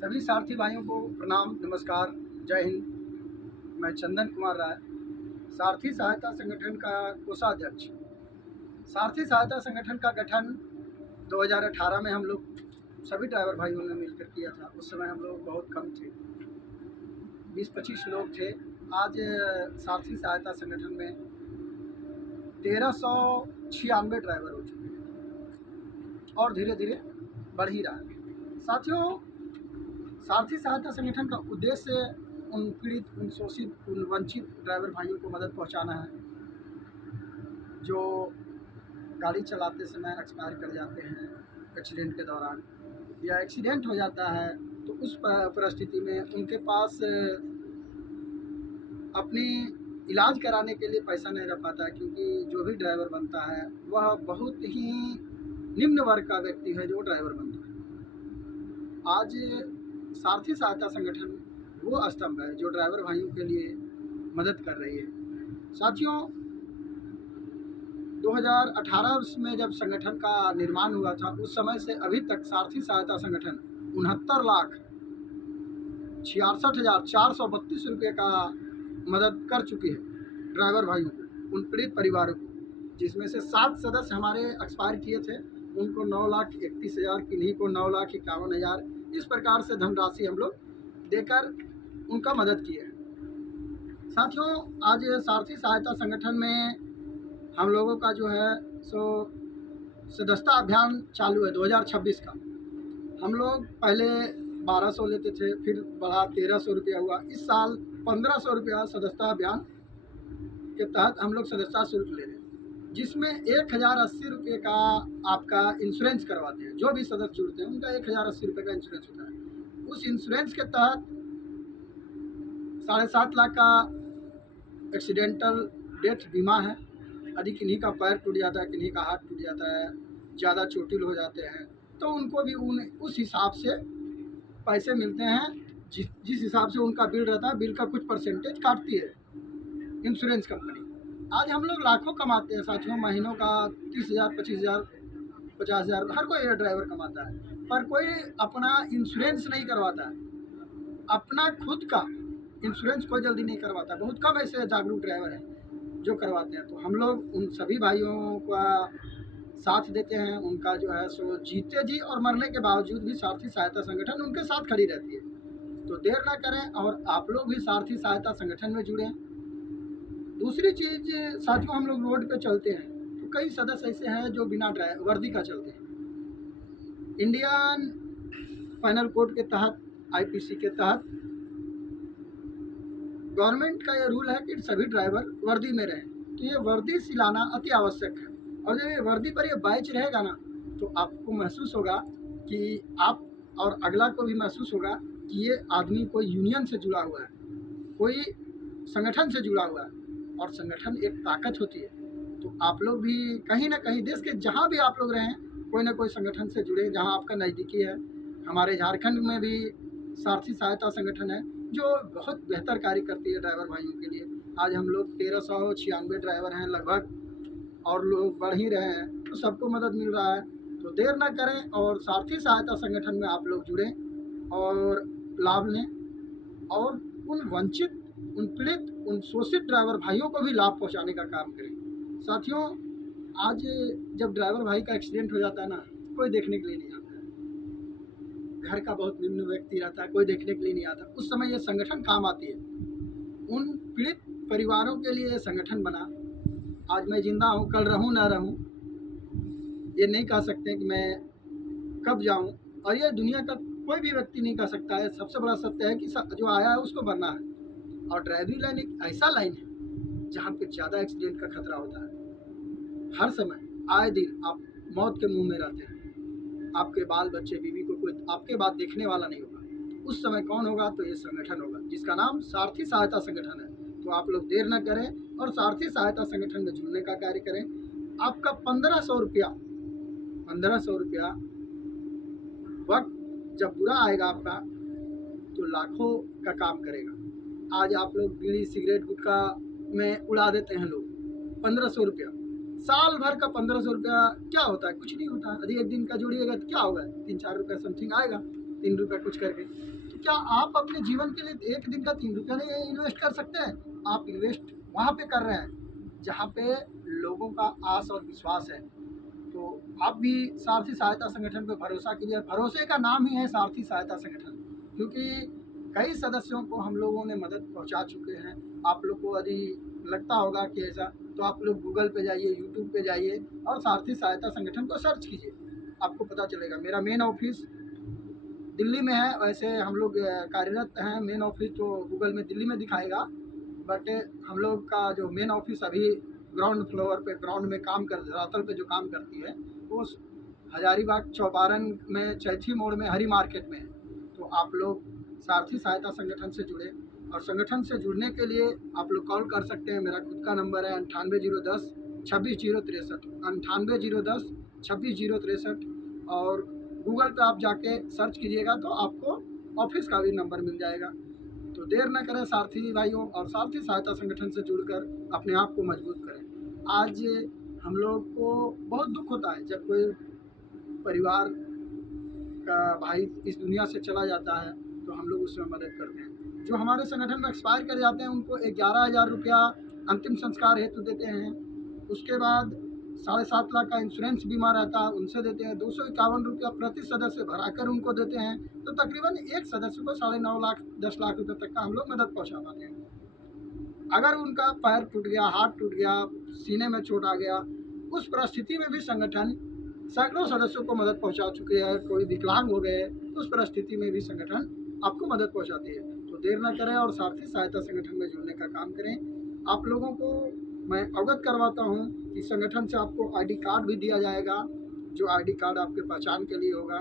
सभी सारथी भाइयों को प्रणाम, नमस्कार, जय हिंद। मैं चंदन कुमार राय, सारथी सहायता संगठन का कोषाध्यक्ष। सारथी सहायता संगठन का गठन 2018 में हम लोग सभी ड्राइवर भाइयों ने मिलकर किया था। उस समय हम लोग बहुत कम थे, 20-25 लोग थे। आज सारथी सहायता संगठन में 1396 ड्राइवर हो चुके हैं और धीरे धीरे बढ़ ही रहा है। साथियों, सारथी सहायता संगठन का उद्देश्य उन पीड़ित, उन शोषित, उन वंचित ड्राइवर भाइयों को मदद पहुंचाना है जो गाड़ी चलाते समय एक्सपायर कर जाते हैं एक्सीडेंट के दौरान, या एक्सीडेंट हो जाता है तो उस परिस्थिति में उनके पास अपनी इलाज कराने के लिए पैसा नहीं रह पाता है, क्योंकि जो भी ड्राइवर बनता है वह बहुत ही निम्न वर्ग का व्यक्ति है जो ड्राइवर बनता है। आज सारथी सहायता संगठन वो स्तंभ है जो ड्राइवर भाइयों के लिए मदद कर रही है। साथियों, 2018 में जब संगठन का निर्माण हुआ था, उस समय से अभी तक सारथी सहायता संगठन 69,66,432 रुपये का मदद कर चुकी है ड्राइवर भाइयों को, उन पीड़ित परिवारों को, जिसमें से 7 सदस्य हमारे एक्सपायर किए थे, उनको 9,31,000, किन्हीं को 9,51,000, इस प्रकार से धनराशि हम लोग देकर उनका मदद की है। साथियों, आज सारथी सहायता संगठन में हम लोगों का जो है सो सदस्यता अभियान चालू है 2026 का। हम लोग पहले 1200 लेते थे, फिर बढ़ा 1300 रुपया हुआ। इस साल 1500 रुपया सदस्यता अभियान के तहत हम लोग सदस्यता शुल्क ले रहे हैं, जिसमें 1080 रुपये का आपका इंश्योरेंस करवाते हैं। जो भी सदस्य जुड़ते हैं उनका 1080 रुपये का इंश्योरेंस होता है। उस इंश्योरेंस के तहत 7.5 लाख का एक्सीडेंटल डेथ बीमा है। यदि किन्हीं का पैर टूट जाता है, किन्हीं का हाथ टूट जाता है, ज़्यादा चोटिल हो जाते हैं, तो उनको भी उस हिसाब से पैसे मिलते हैं। जिस हिसाब से उनका बिल रहता है, बिल का कुछ परसेंटेज काटती है इंश्योरेंस कंपनी। आज हम लोग लाखों कमाते हैं साथियों, महीनों का 30,000, 25,000, 50,000 हर कोई ड्राइवर कमाता है, पर कोई अपना इंश्योरेंस नहीं करवाता है। अपना खुद का इंश्योरेंस कोई जल्दी नहीं करवाता। बहुत कम ऐसे जागरूक ड्राइवर हैं जो करवाते हैं। तो हम लोग उन सभी भाइयों का साथ देते हैं। उनका जो है सो जीते जी और मरने के बावजूद भी सारथी सहायता संगठन उनके साथ खड़ी रहती है। तो देर ना करें और आप लोग भी सारथी सहायता संगठन में जुड़ें। दूसरी चीज़ साथियों, हम लोग रोड पे चलते हैं तो कई सदस्य ऐसे हैं जो बिना वर्दी का चलते हैं। इंडियन पैनल कोड के तहत, IPC के तहत गवर्नमेंट का ये रूल है कि सभी ड्राइवर वर्दी में रहें। तो ये वर्दी सिलाना अति आवश्यक है, और जब ये वर्दी पर ये बैच रहेगा ना, तो आपको महसूस होगा कि आप और अगला को भी महसूस होगा कि ये आदमी कोई यूनियन से जुड़ा हुआ है, कोई संगठन से जुड़ा हुआ है, और संगठन एक ताकत होती है। तो आप लोग भी कहीं ना कहीं देश के जहाँ भी आप लोग रहें, कोई ना कोई संगठन से जुड़े जहाँ आपका नज़दीकी है। हमारे झारखंड में भी सारथी सहायता संगठन है जो बहुत बेहतर कार्य करती है ड्राइवर भाइयों के लिए। आज हम लोग 1396 ड्राइवर हैं लगभग, और लोग बढ़ ही रहे हैं, तो सबको मदद मिल रहा है। तो देर ना करें और सारथी सहायता संगठन में आप लोग जुड़ें और लाभ लें, और उन वंचित, उन पीड़ित, उन शोषित ड्राइवर भाइयों को भी लाभ पहुंचाने का काम करें। साथियों, आज जब ड्राइवर भाई का एक्सीडेंट हो जाता है ना, कोई देखने के लिए नहीं आता है। घर का बहुत निम्न व्यक्ति रहता है, कोई देखने के लिए नहीं आता। उस समय ये संगठन काम आती है। उन पीड़ित परिवारों के लिए ये संगठन बना। आज मैं जिंदा हूँ, कल रहूँ ना रहूँ ये नहीं कह सकते कि मैं कब जाऊँ, और ये दुनिया का कोई भी व्यक्ति नहीं कह सकता है। सबसे बड़ा सत्य है कि जो आया है उसको मरना है। और ड्राइवरी लाइन एक ऐसा लाइन है जहाँ पे ज़्यादा एक्सीडेंट का खतरा होता है। हर समय आए दिन आप मौत के मुंह में रहते हैं। आपके बाल बच्चे, बीवी को कोई आपके बात देखने वाला नहीं होगा। उस समय कौन होगा? तो ये संगठन होगा जिसका नाम सारथी सहायता संगठन है। तो आप लोग देर न करें और सारथी सहायता संगठन में जुड़ने का कार्य करें। आपका 1500 रुपया वक्त जब बुरा आएगा आपका, तो लाखों का काम करेगा। आज आप लोग बीड़ी, सिगरेट, गुटखा में उड़ा देते हैं लोग 1500 रुपया। साल भर का 1500 रुपया क्या होता है? कुछ नहीं होता। यदि एक दिन का जोड़िएगा तो क्या होगा? 3-4 रुपया समथिंग आएगा। ₹3 कुछ करके। तो क्या आप अपने जीवन के लिए 1 दिन का ₹3 नहीं इन्वेस्ट कर सकते हैं? आप इन्वेस्ट वहाँ पे कर रहे हैं जहाँ पे लोगों का आस और विश्वास है। तो आप भी सारथी सहायता संगठन पे भरोसा कीजिए। भरोसे का नाम ही है सारथी सहायता संगठन, क्योंकि कई सदस्यों को हम लोगों ने मदद पहुंचा चुके हैं। आप लोग को यदि लगता होगा कि ऐसा, तो आप लोग गूगल पे जाइए, यूट्यूब पे जाइए और सारथी सहायता संगठन को सर्च कीजिए, आपको पता चलेगा। मेरा मेन ऑफिस दिल्ली में है, वैसे हम लोग कार्यरत हैं। मेन ऑफिस तो गूगल में दिल्ली में दिखाएगा, बट हम लोग का जो मेन ऑफिस अभी ग्राउंड फ्लोर पे, ग्राउंड में काम कर, धरातल पे जो काम करती है, वो हजारीबाग चौपारण में चैथी मोड़ में हरी मार्केट में है। तो आप लोग सारथी सहायता संगठन से जुड़े, और संगठन से जुड़ने के लिए आप लोग कॉल कर सकते हैं। मेरा खुद का नंबर है 98 010 26 063, 98 010 26 063, और गूगल पे आप जाके सर्च कीजिएगा तो आपको ऑफिस का भी नंबर मिल जाएगा। तो देर न करें सारथी भाइयों, और सारथी सहायता संगठन से जुड़कर अपने आप को मजबूत करें। आज हम लोग को बहुत दुख होता है जब कोई परिवार का भाई इस दुनिया से चला जाता है, तो हम लोग उसमें मदद करते हैं। जो हमारे संगठन में एक्सपायर कर जाते हैं उनको 11,000 रुपया अंतिम संस्कार हेतु देते हैं। उसके बाद 7.5 लाख का इंश्योरेंस बीमा रहता है, उनसे देते हैं। 251 रुपया प्रति सदस्य भराकर उनको देते हैं। तो तकरीबन एक सदस्य को 9.5 लाख 10 लाख रुपये तक का हम लोग मदद पहुँचा पाते हैं। अगर उनका पैर टूट गया, हाथ टूट गया, सीने में चोट आ गया, उस परिस्थिति में भी संगठन सैकड़ों सदस्यों को मदद पहुंचा चुके हैं। कोई विकलांग हो गए, उस परिस्थिति में भी संगठन आपको मदद पहुंचाती है। तो देर न करें और सारथी सहायता संगठन में जुड़ने का काम करें। आप लोगों को मैं अवगत करवाता हूं कि संगठन से आपको आईडी कार्ड भी दिया जाएगा, जो आईडी कार्ड आपके पहचान के लिए होगा।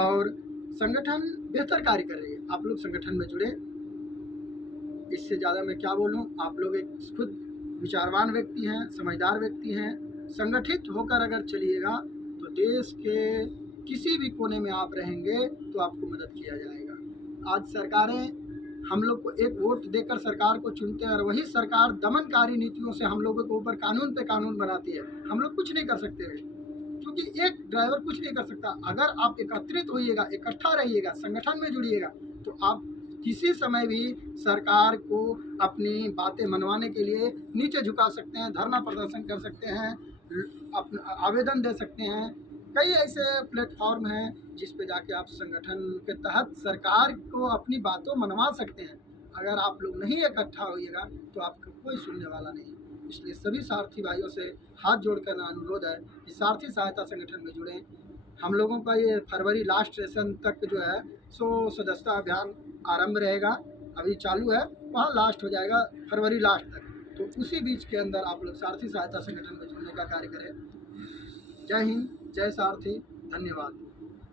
और संगठन बेहतर कार्य कर रही है, आप लोग संगठन में जुड़े। इससे ज़्यादा मैं क्या बोलूं। आप लोग एक खुद विचारवान व्यक्ति हैं, समझदार व्यक्ति हैं। संगठित होकर अगर चलिएगा तो देश के किसी भी कोने में आप रहेंगे तो आपको मदद किया जाएगा। आज सरकारें हम लोग को एक वोट देकर सरकार को चुनते हैं, और वही सरकार दमनकारी नीतियों से हम लोगों के ऊपर कानून पे कानून बनाती है। हम लोग कुछ नहीं कर सकते हैं, क्योंकि एक ड्राइवर कुछ नहीं कर सकता। अगर आप एकत्रित होइएगा, इकट्ठा रहिएगा, संगठन में जुड़िएगा, तो आप किसी समय भी सरकार को अपनी बातें मनवाने के लिए नीचे झुका सकते हैं, धरना प्रदर्शन कर सकते हैं, अपना आवेदन दे सकते हैं। कई ऐसे प्लेटफॉर्म हैं जिस पे जाके आप संगठन के तहत सरकार को अपनी बातों मनवा सकते हैं। अगर आप लोग नहीं इकट्ठा होइएगा तो आपको कोई सुनने वाला नहीं। इसलिए सभी सारथी भाइयों से हाथ जोड़कर अनुरोध है कि सारथी सहायता संगठन में जुड़ें। हम लोगों का ये फरवरी लास्ट सेशन तक जो है सो सदस्यता अभियान आरंभ रहेगा। अभी चालू है, वहाँ लास्ट हो जाएगा फरवरी लास्ट तक। तो उसी बीच के अंदर आप लोग सारथी सहायता संगठन में जुड़ने का कार्य करें। जय हिंद, जय सारथी, धन्यवाद।